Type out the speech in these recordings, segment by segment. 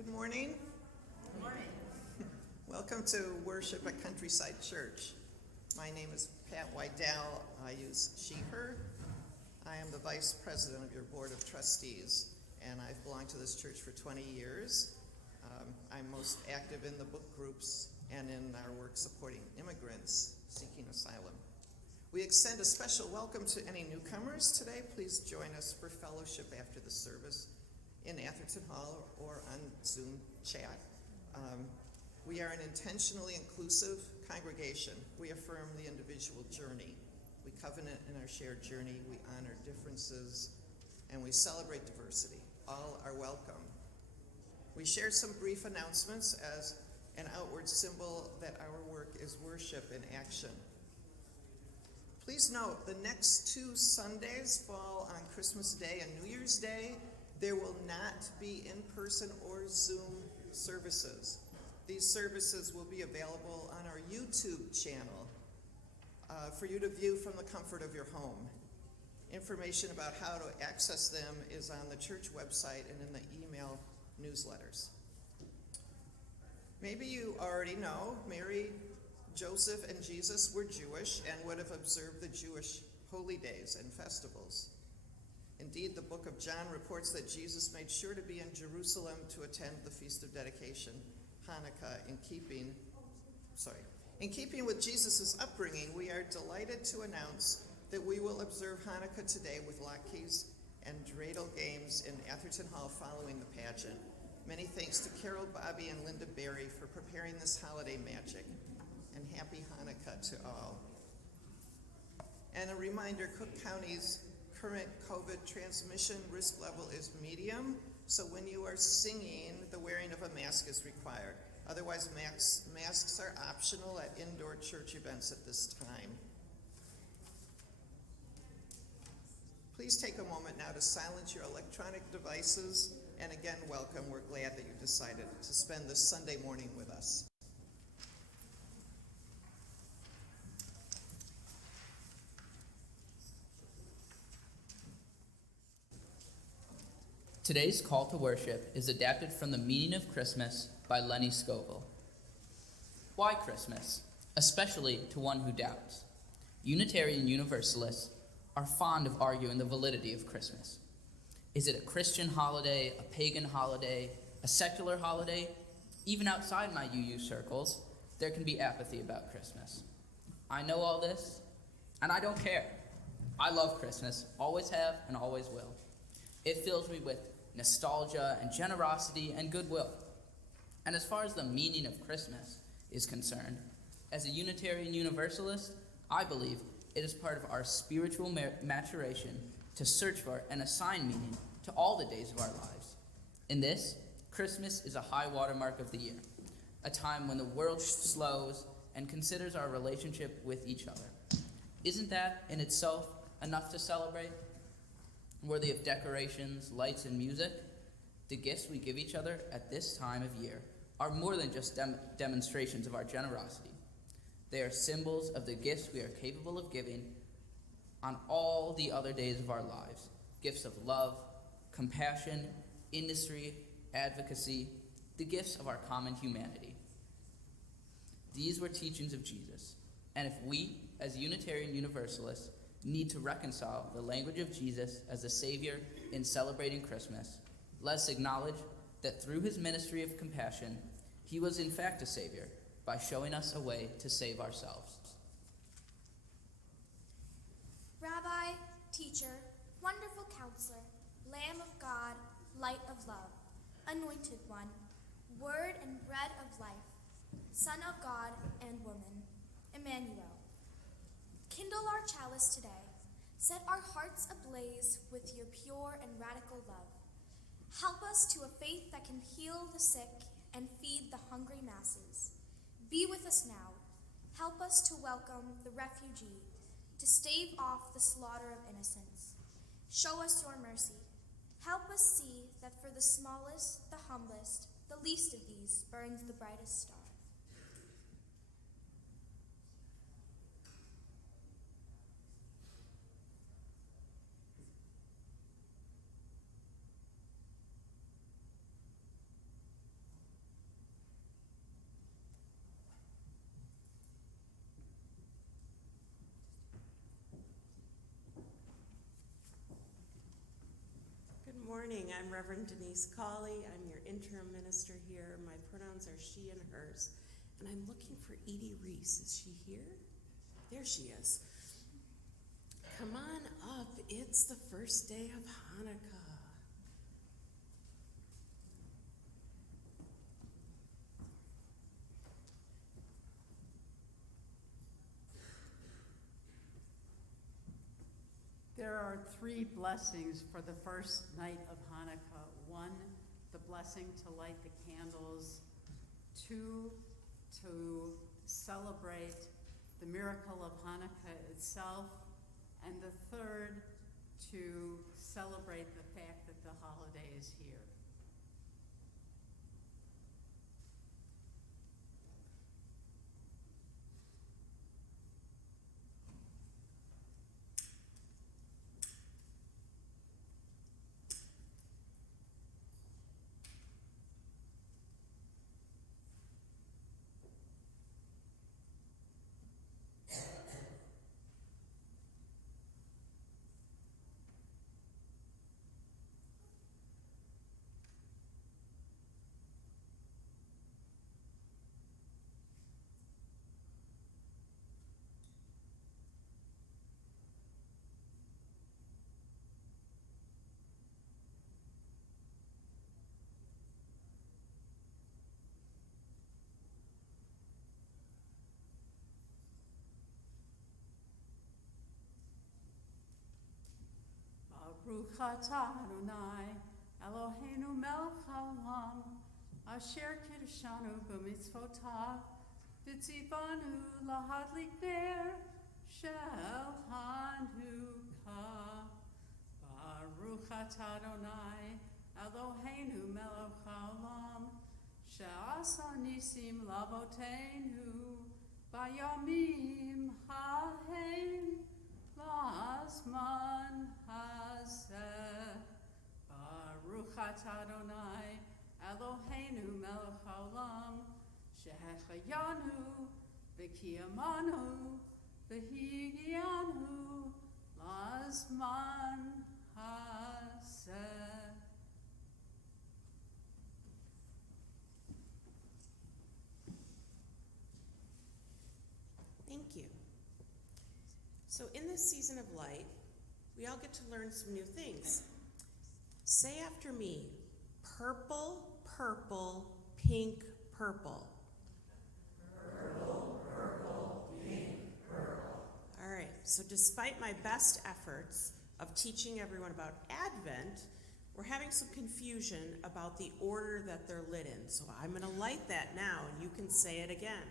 Good morning. Good morning. Welcome to worship at Countryside Church. My name is Pat Wydell. I use she, her. I am the vice president of your board of trustees, and I've belonged to this church for 20 years. I'm most active in the book groups and in our work supporting immigrants seeking asylum. We extend a special welcome to any newcomers today. Please join us for fellowship after the service in Atherton Hall or on Zoom chat. We are an intentionally inclusive congregation. We affirm the individual journey. We covenant in our shared journey. We honor differences, and we celebrate diversity. All are welcome. We share some brief announcements as an outward symbol that our work is worship in action. Please note, the next 2 Sundays fall on Christmas Day and New Year's Day. There will not be in-person or Zoom services. These services will be available on our YouTube channel for you to view from the comfort of your home. Information about how to access them is on the church website and in the email newsletters. Maybe you already know Mary, Joseph, and Jesus were Jewish and would have observed the Jewish holy days and festivals. Indeed, the book of John reports that Jesus made sure to be in Jerusalem to attend the Feast of Dedication, Hanukkah. In keeping with Jesus' upbringing, we are delighted to announce that we will observe Hanukkah today with latkes and dreidel games in Atherton Hall following the pageant. Many thanks to Carol, Bobby, and Linda Berry for preparing this holiday magic, and happy Hanukkah to all. And a reminder, Cook County's current COVID transmission risk level is medium, so when you are singing, the wearing of a mask is required. Otherwise, masks are optional at indoor church events at this time. Please take a moment now to silence your electronic devices, and again, welcome. We're glad that you decided to spend this Sunday morning with us. Today's call to worship is adapted from The Meaning of Christmas by Lenny Scoville. Why Christmas? Especially to one who doubts. Unitarian Universalists are fond of arguing the validity of Christmas. Is it a Christian holiday, a pagan holiday, a secular holiday? Even outside my UU circles, there can be apathy about Christmas. I know all this, and I don't care. I love Christmas, always have and always will. It fills me with nostalgia and generosity and goodwill. And as far as the meaning of Christmas is concerned, as a Unitarian Universalist, I believe it is part of our spiritual maturation to search for and assign meaning to all the days of our lives. In this, Christmas is a high watermark of the year, a time when the world slows and considers our relationship with each other. Isn't that in itself enough to celebrate? Worthy of decorations, lights, and music, the gifts we give each other at this time of year are more than just demonstrations of our generosity. They are symbols of the gifts we are capable of giving on all the other days of our lives. Gifts of love, compassion, industry, advocacy, the gifts of our common humanity. These were teachings of Jesus, and if we, as Unitarian Universalists, need to reconcile the language of Jesus as the Savior in celebrating Christmas, let's acknowledge that through his ministry of compassion, he was in fact a Savior by showing us a way to save ourselves. Rabbi, teacher, wonderful counselor, Lamb of God, light of love, anointed one, word and bread of life, Son of God and woman, Emmanuel. Kindle our chalice today. Set our hearts ablaze with your pure and radical love. Help us to a faith that can heal the sick and feed the hungry masses. Be with us now. Help us to welcome the refugee, to stave off the slaughter of innocents. Show us your mercy. Help us see that for the smallest, the humblest, the least of these burns the brightest star. morning. I'm Reverend Denise Cawley. I'm your interim minister here. My pronouns are she and hers. And I'm looking for Edie Reese. Is she here? There she is. Come on up. It's the first day of Hanukkah. There are 3 blessings for the first night of Hanukkah. 1, the blessing to light the candles. 2, to celebrate the miracle of Hanukkah itself. And the 3rd, to celebrate the fact that the holiday is here. Baruch atah Adonai, Eloheinu melech haolam, asher kiddushanu b'mitzvotav, v'tzivanu lahadlik ner shel Hanukkah. Baruch atah Adonai, Eloheinu melech haolam, she'asa nisim lavoteinu, bayamim hahem, Lazman hazeh. Baruch atah Adonai, Eloheinu melech haolam, shehechayanu, v'kiyamanu, v'higianu, Lazman hazeh. Thank you. So in this season of light, we all get to learn some new things. Say after me, purple, purple, pink, purple. Purple, purple, pink, purple. All right, so despite my best efforts of teaching everyone about Advent, we're having some confusion about the order that they're lit in. So I'm gonna light that now and you can say it again.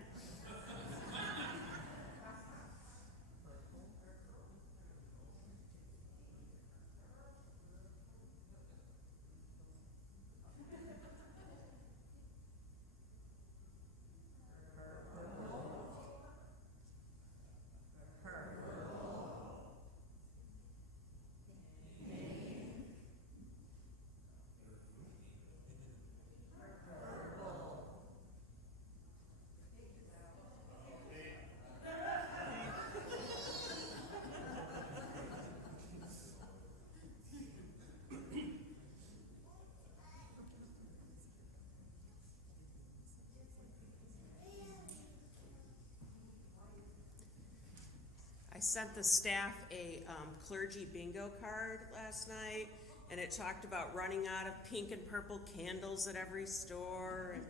I sent the staff a clergy bingo card last night, and it talked about running out of pink and purple candles at every store. And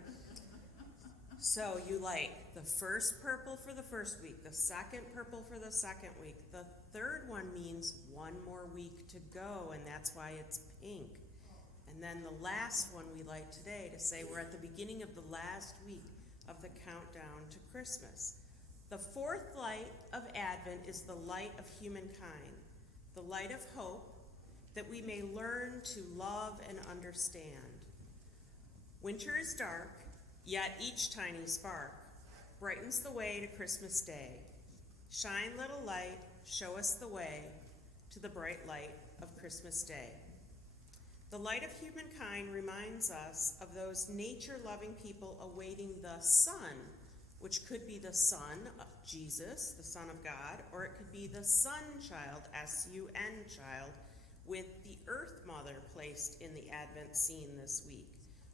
so you light the first purple for the first week, the second purple for the second week. The third one means one more week to go, and that's why it's pink. And then the last one we light today to say we're at the beginning of the last week of the countdown to Christmas. The fourth light of Advent is the light of humankind, the light of hope that we may learn to love and understand. Winter is dark, yet each tiny spark brightens the way to Christmas Day. Shine, little light, show us the way to the bright light of Christmas Day. The light of humankind reminds us of those nature-loving people awaiting the sun, which could be the Son of Jesus, the Son of God, or it could be the Sun Child, S-U-N child, with the Earth Mother placed in the Advent scene this week.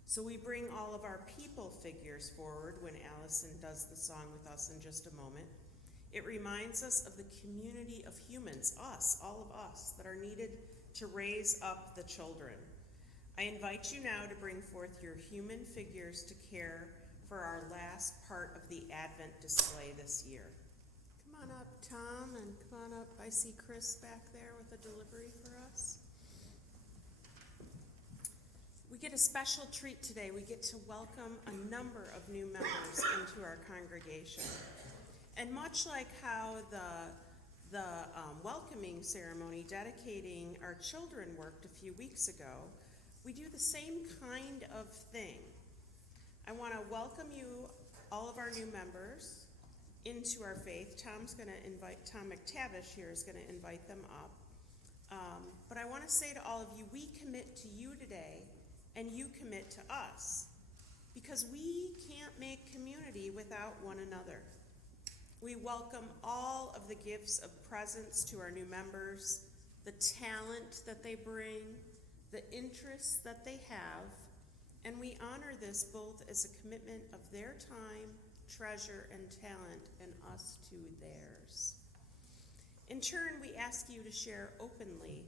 So we bring all of our people figures forward when Allison does the song with us in just a moment. It reminds us of the community of humans, us, all of us, that are needed to raise up the children. I invite you now to bring forth your human figures to care for our last part of the Advent display this year. Come on up, Tom, and come on up. I see Chris back there with a delivery for us. We get a special treat today. We get to welcome a number of new members into our congregation. And much like how the welcoming ceremony dedicating our children worked a few weeks ago, we do the same kind of thing. I want to welcome you, all of our new members, into our faith. Tom McTavish here is going to invite them up. But I want to say to all of you, we commit to you today, and you commit to us, because we can't make community without one another. We welcome all of the gifts of presence to our new members, the talent that they bring, the interests that they have, and we honor this both as a commitment of their time, treasure, and talent, and us to theirs. In turn, we ask you to share openly,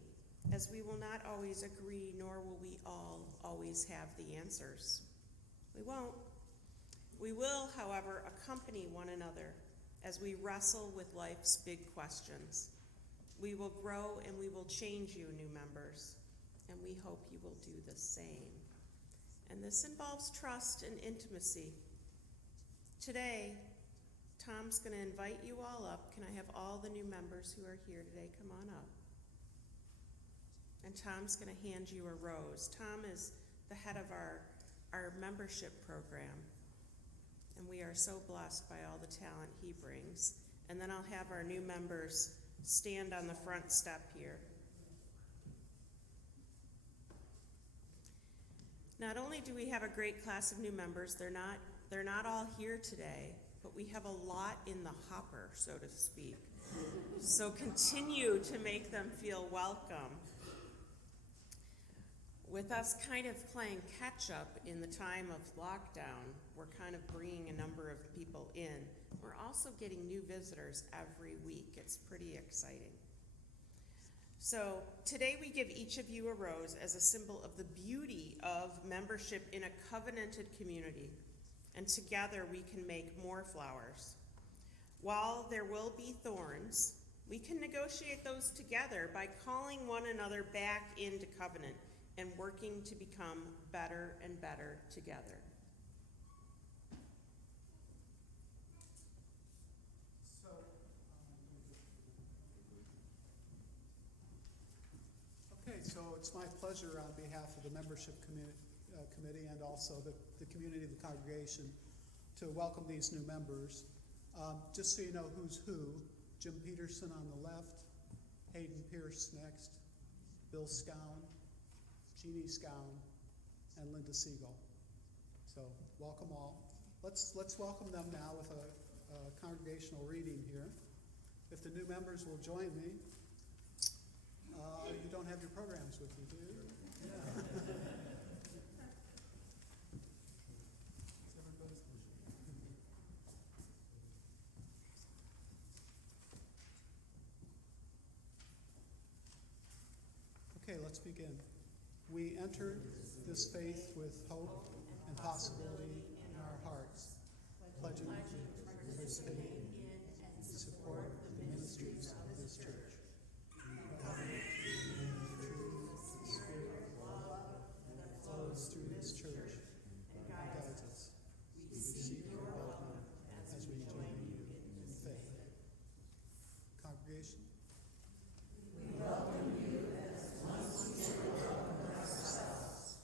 as we will not always agree, nor will we all always have the answers. We won't. We will, however, accompany one another as we wrestle with life's big questions. We will grow and we will change you, new members, and we hope you will do the same. And this involves trust and intimacy. Today, Tom's going to invite you all up. Can I have all the new members who are here today come on up? And Tom's going to hand you a rose. Tom is the head of our membership program, and we are so blessed by all the talent he brings. And then I'll have our new members stand on the front step here. Not only do we have a great class of new members, they're not all here today, but we have a lot in the hopper, so to speak. So continue to make them feel welcome. With us kind of playing catch up in the time of lockdown, we're kind of bringing a number of people in. We're also getting new visitors every week. It's pretty exciting. So today we give each of you a rose as a symbol of the beauty of membership in a covenanted community. And together we can make more flowers. While there will be thorns, we can negotiate those together by calling one another back into covenant and working to become better and better together. So it's my pleasure on behalf of the membership committee and also the community of the congregation to welcome these new members. Just so you know who's who, Jim Peterson on the left, Hayden Pierce next, Bill Scown, Jeannie Scown, and Linda Siegel. So welcome all. Let's welcome them now with a congregational reading here. If the new members will join me. You don't have your programs with you, do you? Yeah. Okay, let's begin. We enter this faith with hope and possibility in our hearts, pledging to participate in and support the ministries of this church. Through this church and guides us. We seek your welcome as we join you in faith. Congregation. We welcome you as once we welcome ourselves.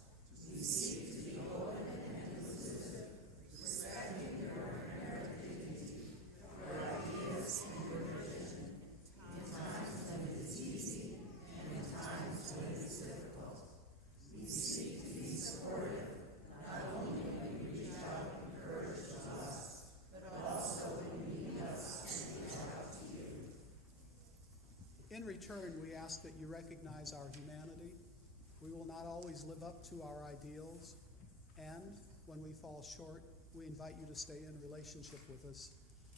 We seek to be open and inclusive, respecting your inherent dignity, your ideas and your vision, in time in return, we ask that you recognize our humanity. We will not always live up to our ideals, and when we fall short, we invite you to stay in relationship with us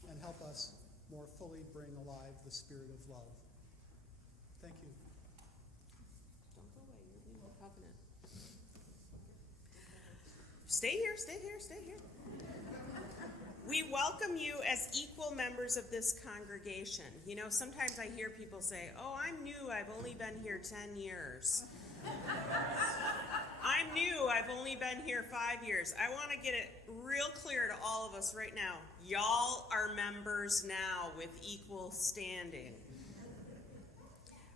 and help us more fully bring alive the spirit of love. Thank you. Don't go away, you're in the covenant. Stay here, stay here, stay here. We welcome you as equal members of this congregation. You know, sometimes I hear people say, oh, I'm new, I've only been here 10 years. I'm new, I've only been here 5 years. I want to get it real clear to all of us right now. Y'all are members now with equal standing.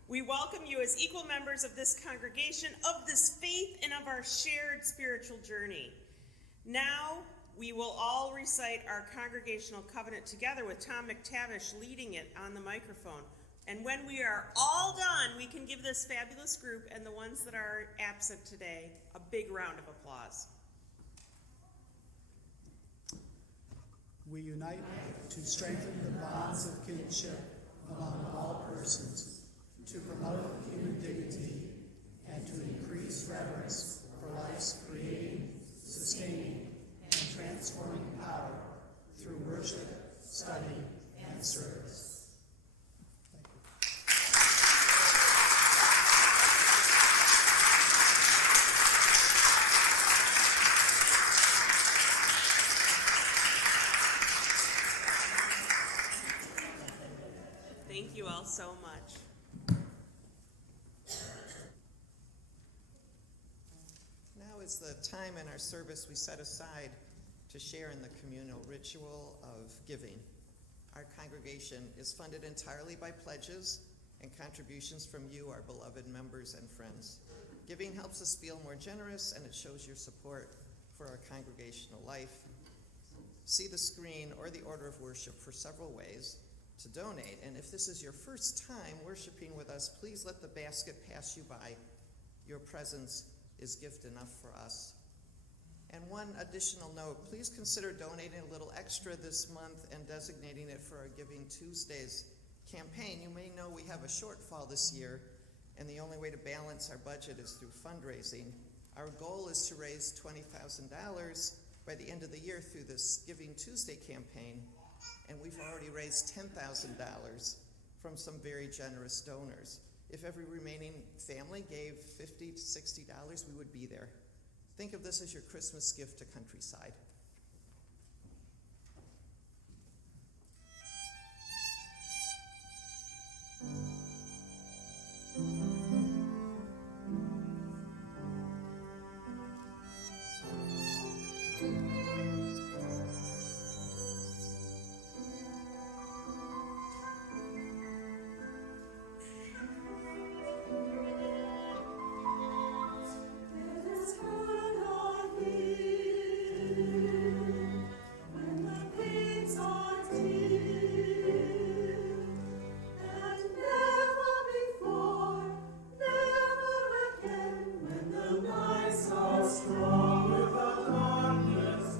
We welcome you as equal members of this congregation, of this faith, and of our shared spiritual journey. Now, we will all recite our congregational covenant together with Tom McTavish leading it on the microphone. And when we are all done, we can give this fabulous group and the ones that are absent today a big round of applause. We unite to strengthen the bonds of kinship among all persons, to promote human dignity, and to increase reverence for life's creating, sustaining, and transforming power through worship, study, and service. Thank you all so much. Now is the time in our service we set aside to share in the communal ritual of giving. Our congregation is funded entirely by pledges and contributions from you, our beloved members and friends. Giving helps us feel more generous, and it shows your support for our congregational life. See the screen or the order of worship for several ways to donate. And if this is your first time worshiping with us, please let the basket pass you by. Your presence is gift enough for us. And one additional note, please consider donating a little extra this month and designating it for our Giving Tuesdays campaign. You may know we have a shortfall this year, and the only way to balance our budget is through fundraising. Our goal is to raise $20,000 by the end of the year through this Giving Tuesday campaign, and we've already raised $10,000 from some very generous donors. If every remaining family gave $50 to $60, we would be there. Think of this as your Christmas gift to Countryside. Strong with the darkness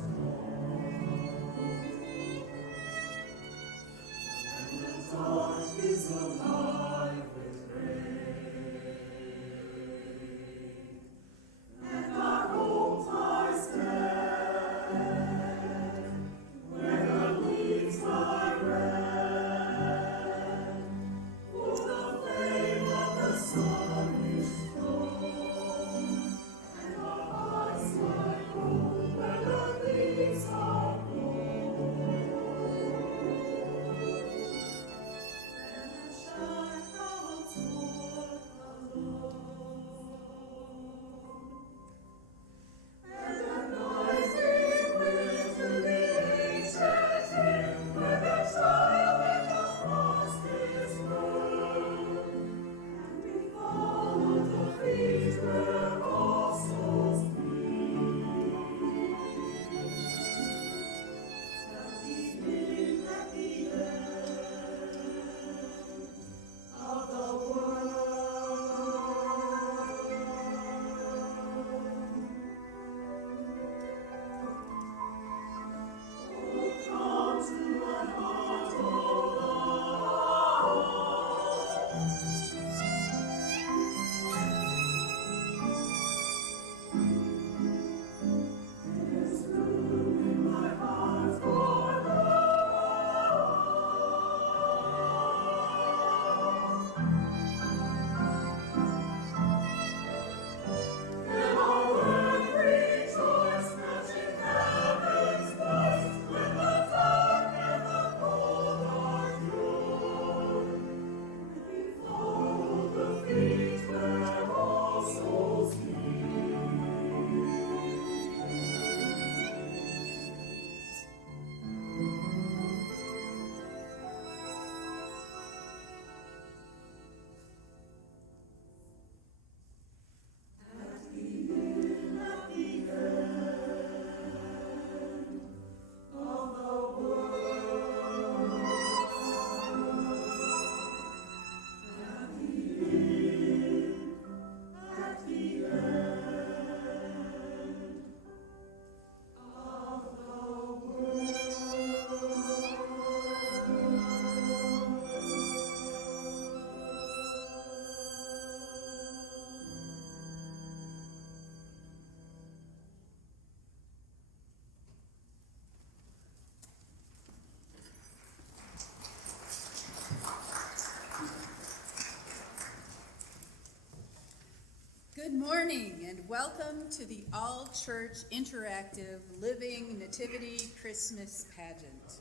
morning and welcome to the all-church interactive Living Nativity Christmas Pageant.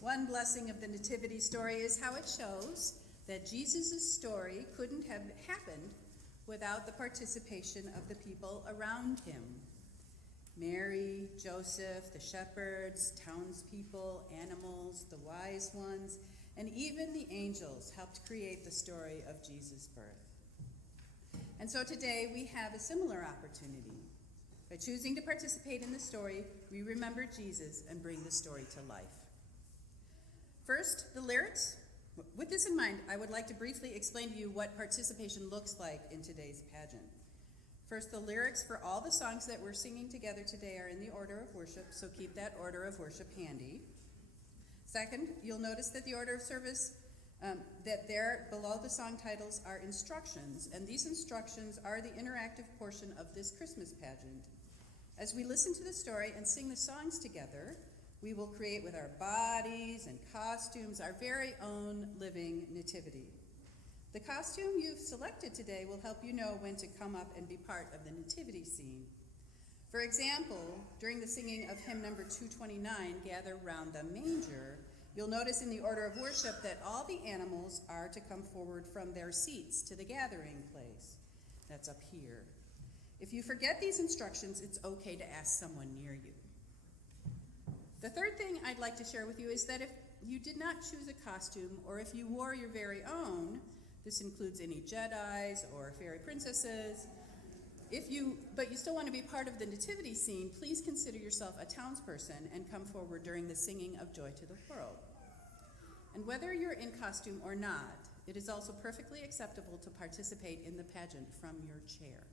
One blessing of the Nativity story is how it shows that Jesus' story couldn't have happened without the participation of the people around him. Mary, Joseph, the shepherds, townspeople, animals, the wise ones, and even the angels helped create the story of Jesus' birth. And so today we have a similar opportunity. By choosing to participate in the story, we remember Jesus and bring the story to life. First, the lyrics. With this in mind, I would like to briefly explain to you what participation looks like in today's pageant. First, the lyrics for all the songs that we're singing together today are in the order of worship, so keep that order of worship handy. Second, you'll notice that the order of service, that there below the song titles are instructions, and these instructions are the interactive portion of this Christmas pageant. As we listen to the story and sing the songs together, we will create with our bodies and costumes our very own living nativity. The costume you've selected today will help you know when to come up and be part of the nativity scene. For example, during the singing of hymn number 229, Gather Round the Manger, you'll notice in the order of worship that all the animals are to come forward from their seats to the gathering place. That's up here. If you forget these instructions, it's okay to ask someone near you. The third thing I'd like to share with you is that if you did not choose a costume, or if you wore your very own, this includes any Jedis or fairy princesses, but you still want to be part of the nativity scene, please consider yourself a townsperson and come forward during the singing of Joy to the World. And whether you're in costume or not, it is also perfectly acceptable to participate in the pageant from your chair.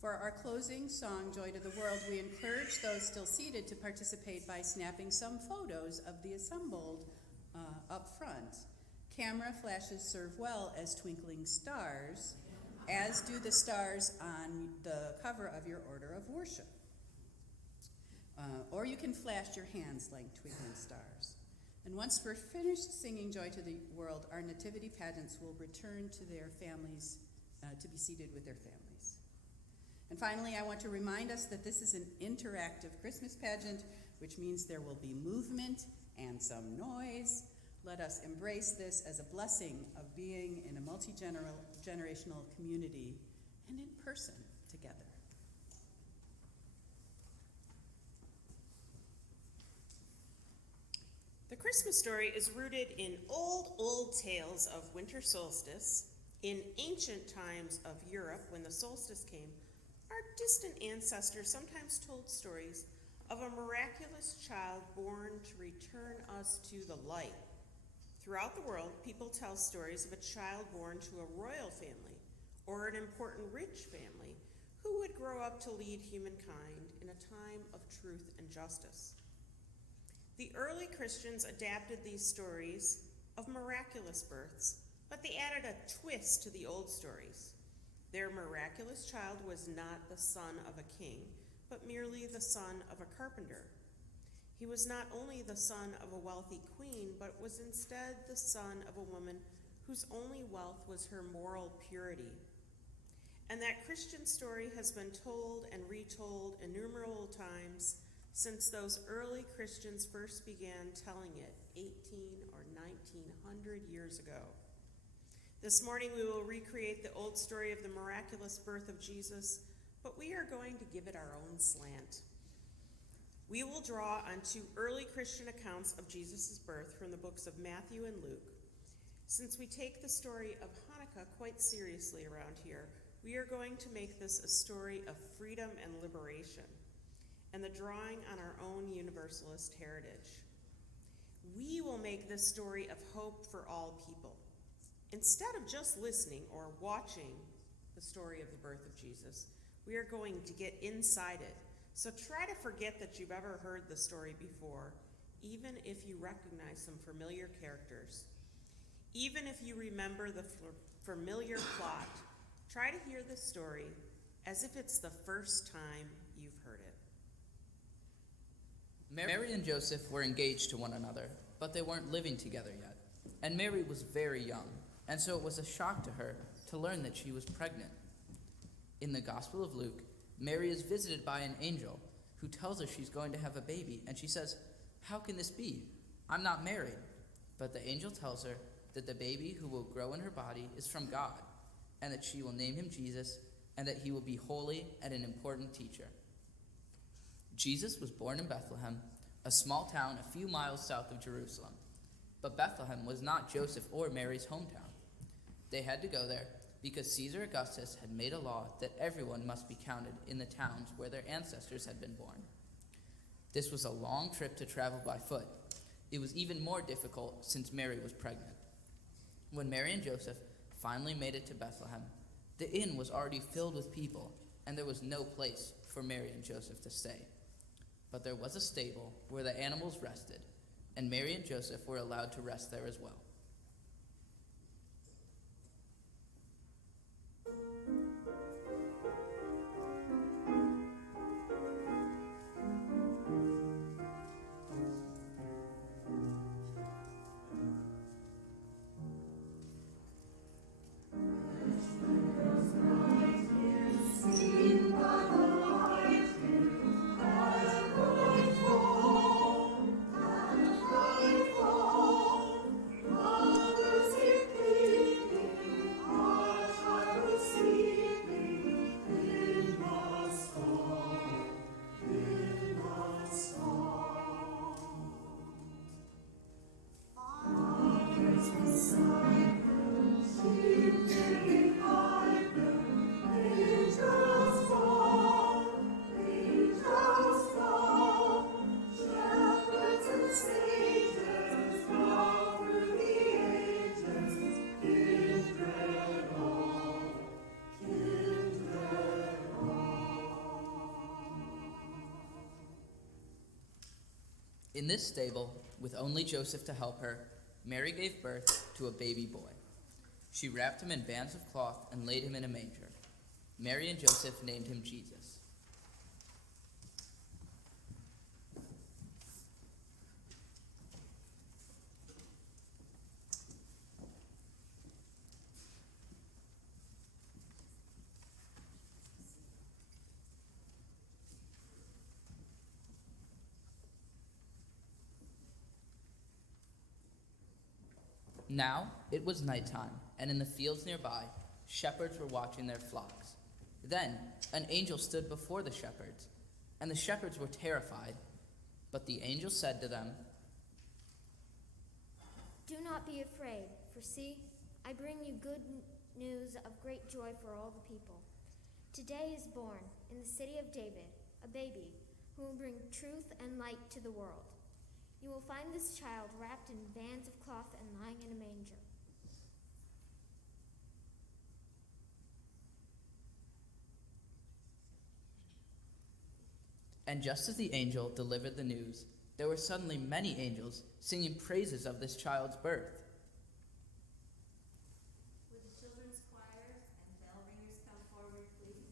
For our closing song, Joy to the World, we encourage those still seated to participate by snapping some photos of the assembled up front. Camera flashes serve well as twinkling stars, as do the stars on the cover of your order of worship. Or you can flash your hands like twinkling stars. And once we're finished singing Joy to the World, our nativity pageants will return to their families, to be seated with their families. And finally, I want to remind us that this is an interactive Christmas pageant, which means there will be movement and some noise. Let us embrace this as a blessing of being in a multi-generational community and in person together. The Christmas story is rooted in old tales of winter solstice. In ancient times of Europe, when the solstice came, our distant ancestors sometimes told stories of a miraculous child born to return us to the light. Throughout the world, people tell stories of a child born to a royal family or an important rich family who would grow up to lead humankind in a time of truth and justice. The early Christians adapted these stories of miraculous births, but they added a twist to the old stories. Their miraculous child was not the son of a king, but merely the son of a carpenter. He was not only the son of a wealthy queen, but was instead the son of a woman whose only wealth was her moral purity. And that Christian story has been told and retold innumerable times since those early Christians first began telling it 18 or 1900 years ago. This morning we will recreate the old story of the miraculous birth of Jesus, but we are going to give it our own slant. We will draw on two early Christian accounts of Jesus' birth from the books of Matthew and Luke. Since we take the story of Hanukkah quite seriously around here, we are going to make this a story of freedom and liberation, and the drawing on our own universalist heritage. We will make this story of hope for all people. Instead of just listening or watching the story of the birth of Jesus, we are going to get inside it. So try to forget that you've ever heard the story before, even if you recognize some familiar characters. Even if you remember the familiar plot, try to hear the story as if it's the first time you've heard it. Mary and Joseph were engaged to one another, but they weren't living together yet. And Mary was very young, and so it was a shock to her to learn that she was pregnant. In the Gospel of Luke, Mary is visited by an angel who tells her she's going to have a baby, and she says, "How can this be? I'm not married." But the angel tells her that the baby who will grow in her body is from God, and that she will name him Jesus, and that he will be holy and an important teacher. Jesus was born in Bethlehem, a small town a few miles south of Jerusalem. But Bethlehem was not Joseph or Mary's hometown. They had to go there because Caesar Augustus had made a law that everyone must be counted in the towns where their ancestors had been born. This was a long trip to travel by foot. It was even more difficult since Mary was pregnant. When Mary and Joseph finally made it to Bethlehem, the inn was already filled with people, and there was no place for Mary and Joseph to stay. But there was a stable where the animals rested, and Mary and Joseph were allowed to rest there as well. In this stable, with only Joseph to help her, Mary gave birth to a baby boy. She wrapped him in bands of cloth and laid him in a manger. Mary and Joseph named him Jesus. Now it was nighttime, and in the fields nearby, shepherds were watching their flocks. Then an angel stood before the shepherds, and the shepherds were terrified. But the angel said to them, "Do not be afraid, for see, I bring you good news of great joy for all the people. Today is born, in the city of David, a baby who will bring truth and light to the world. You will find this child wrapped in bands of cloth and lying in a manger." And just as the angel delivered the news, there were suddenly many angels singing praises of this child's birth. Would the children's choirs and bell ringers come forward, please?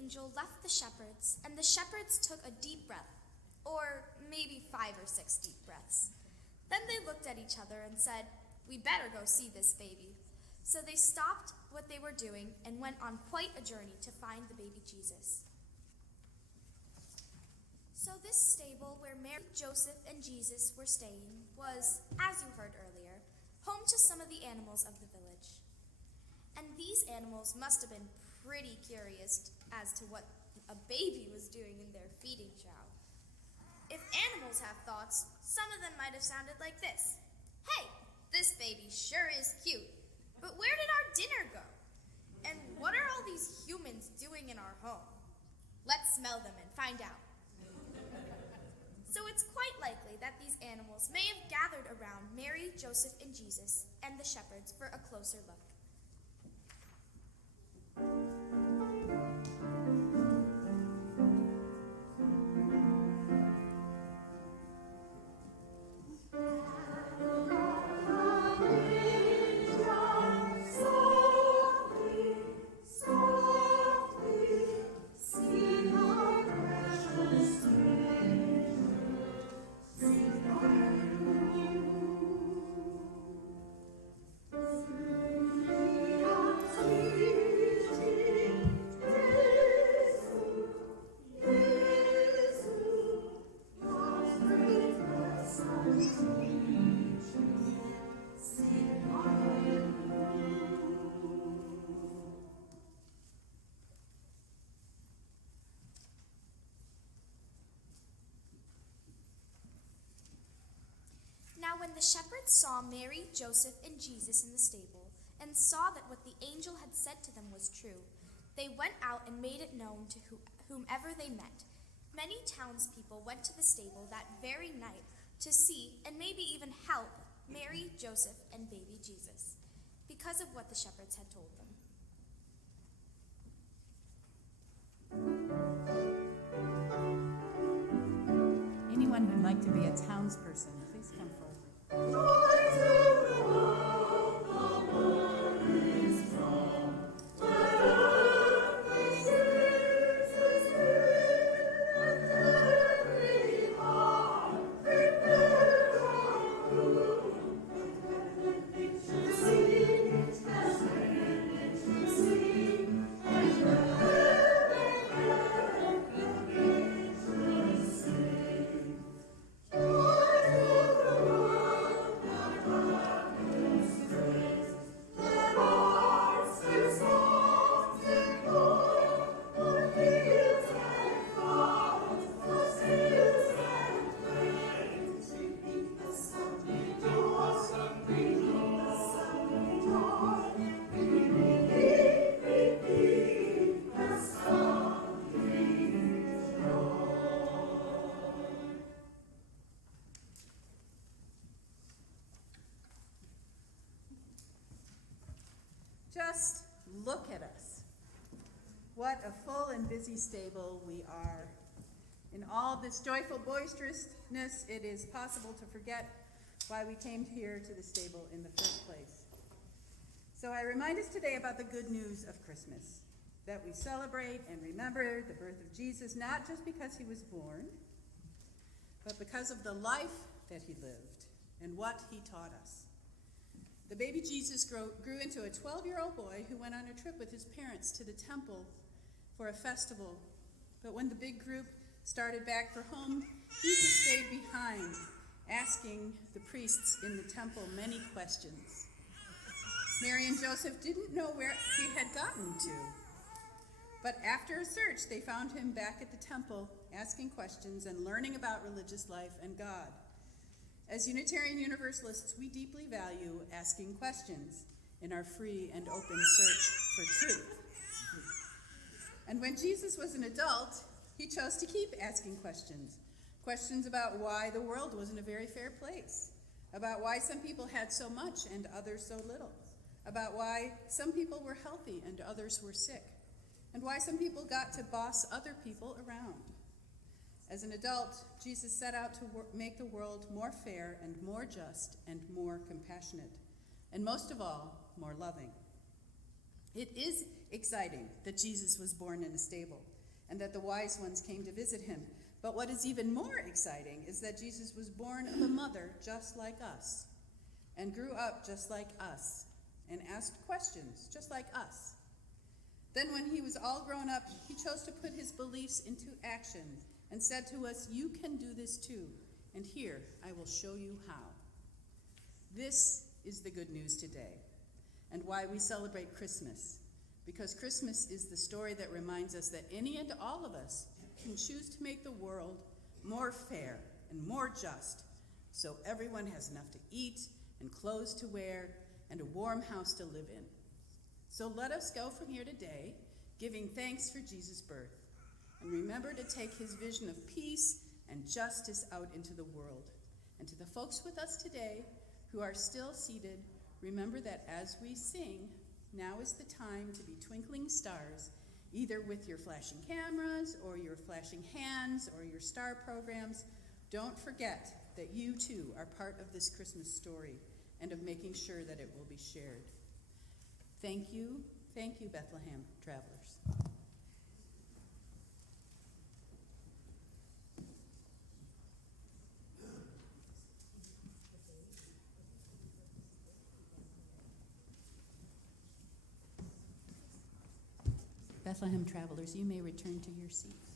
angel left the shepherds, and the shepherds took a deep breath, or maybe 5 or 6 deep breaths. Then they looked at each other and said, "We better go see this baby." So they stopped what they were doing and went on quite a journey to find the baby Jesus. So this stable where Mary, Joseph, and Jesus were staying was, as you heard earlier, home to some of the animals of the village. And these animals must have been pretty curious as to what a baby was doing in their feeding trough. If animals have thoughts, some of them might have sounded like this. "Hey, this baby sure is cute, but where did our dinner go? And what are all these humans doing in our home? Let's smell them and find out." So it's quite likely that these animals may have gathered around Mary, Joseph, and Jesus, and the shepherds for a closer look. Now when the shepherds saw Mary, Joseph, and Jesus in the stable, and saw that what the angel had said to them was true, they went out and made it known to whomever they met. Many townspeople went to the stable that very night to see and maybe even help Mary, Joseph, and baby Jesus, because of what the shepherds had told them. Anyone who'd like to be a townsperson, please come forward. Just look at us. What a full and busy stable we are. In all this joyful boisterousness, it is possible to forget why we came here to the stable in the first place. So I remind us today about the good news of Christmas, that we celebrate and remember the birth of Jesus, not just because he was born, but because of the life that he lived and what he taught us. The baby Jesus grew into a 12-year-old boy who went on a trip with his parents to the temple for a festival. But when the big group started back for home, Jesus stayed behind, asking the priests in the temple many questions. Mary and Joseph didn't know where he had gotten to. But after a search, they found him back at the temple, asking questions and learning about religious life and God. As Unitarian Universalists, we deeply value asking questions in our free and open search for truth. And when Jesus was an adult, he chose to keep asking questions. Questions about why the world wasn't a very fair place, about why some people had so much and others so little, about why some people were healthy and others were sick, and why some people got to boss other people around. As an adult, Jesus set out to make the world more fair and more just and more compassionate, and most of all, more loving. It is exciting that Jesus was born in a stable and that the wise ones came to visit him. But what is even more exciting is that Jesus was born of a mother just like us and grew up just like us and asked questions just like us. Then when he was all grown up, he chose to put his beliefs into action and said to us, "You can do this too, and here I will show you how." This is the good news today and why we celebrate Christmas, because Christmas is the story that reminds us that any and all of us can choose to make the world more fair and more just, so everyone has enough to eat and clothes to wear and a warm house to live in. So let us go from here today, giving thanks for Jesus' birth, and remember to take his vision of peace and justice out into the world. And to the folks with us today who are still seated, remember that as we sing, now is the time to be twinkling stars, either with your flashing cameras or your flashing hands or your star programs. Don't forget that you too are part of this Christmas story and of making sure that it will be shared. Thank you, Bethlehem travelers. Bethlehem travelers, you may return to your seats.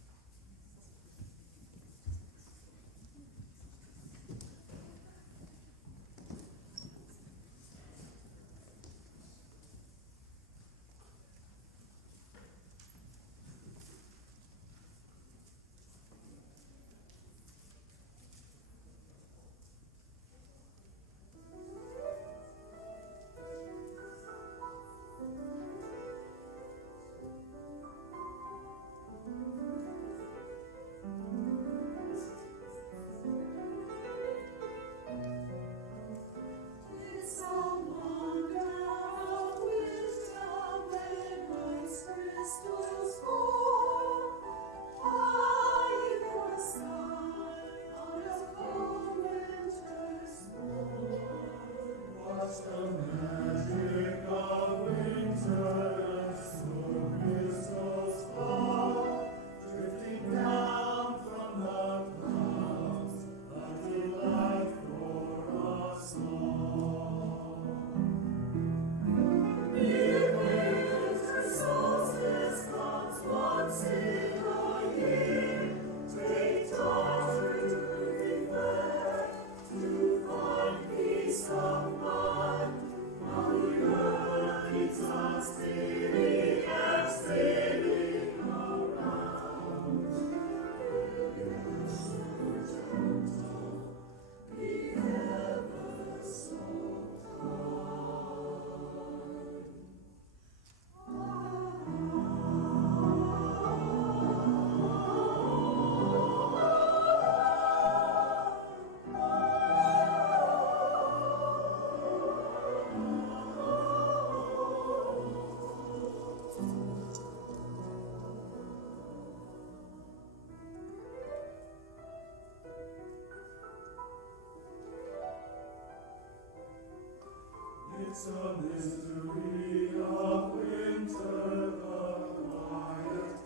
It's a mystery of winter, the quiet,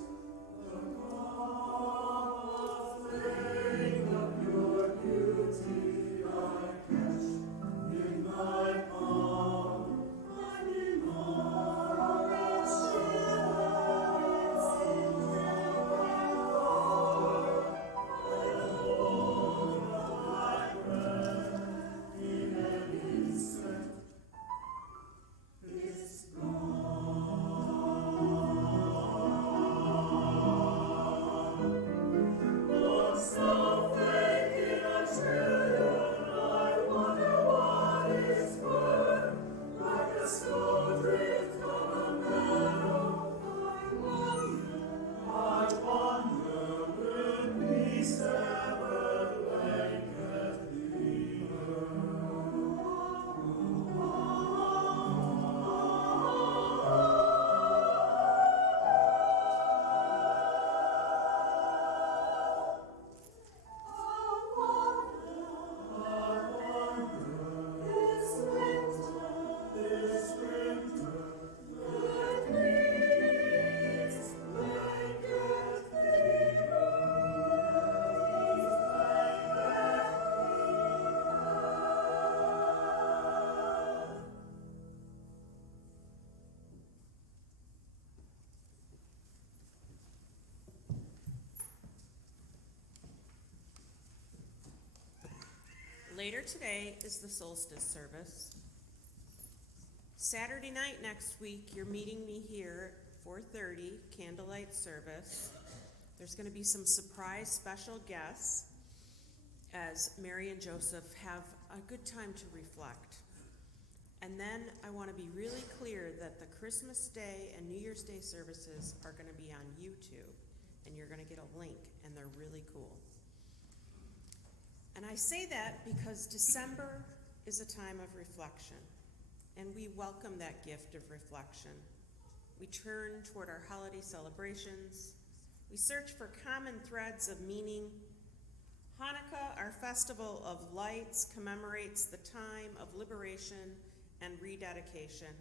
the calm, the flame of your beauty I catch in my palm. Finding more its shivers in and more. I hold my breath in an instant. Later today is the solstice service. Saturday night next week, you're meeting me here at 4:30, candlelight service. There's going to be some surprise special guests as Mary and Joseph have a good time to reflect. And then I want to be really clear that the Christmas Day and New Year's Day services are going to be on YouTube, and you're going to get a link, and they're really cool. And I say that because December is a time of reflection, and we welcome that gift of reflection. We turn toward our holiday celebrations. We search for common threads of meaning. Hanukkah, our festival of lights, commemorates the time of liberation and rededication,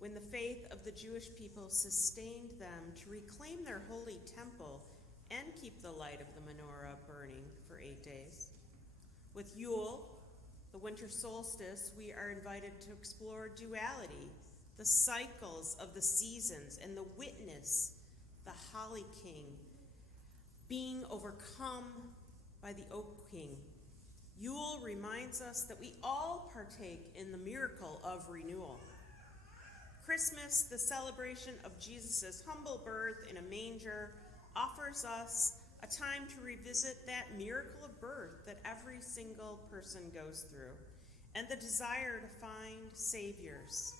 when the faith of the Jewish people sustained them to reclaim their holy temple and keep the light of the menorah burning for 8 days. With Yule, the winter solstice, we are invited to explore duality, the cycles of the seasons, and the witness, the Holly King, being overcome by the Oak King. Yule reminds us that we all partake in the miracle of renewal. Christmas, the celebration of Jesus' humble birth in a manger, offers us a time to revisit that miracle of birth that every single person goes through, and the desire to find saviors.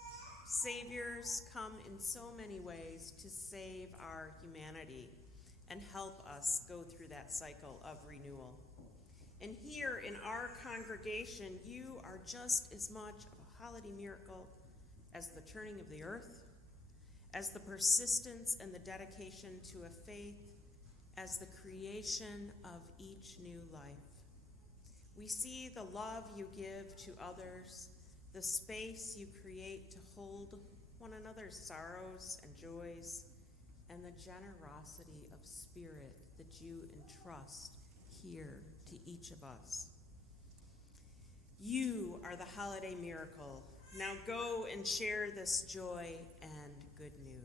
Saviors come in so many ways to save our humanity and help us go through that cycle of renewal. And here in our congregation, you are just as much of a holiday miracle as the turning of the earth, as the persistence and the dedication to a faith, as the creation of each new life. We see the love you give to others, the space you create to hold one another's sorrows and joys, and the generosity of spirit that you entrust here to each of us. You are the holiday miracle. Now go and share this joy and good news.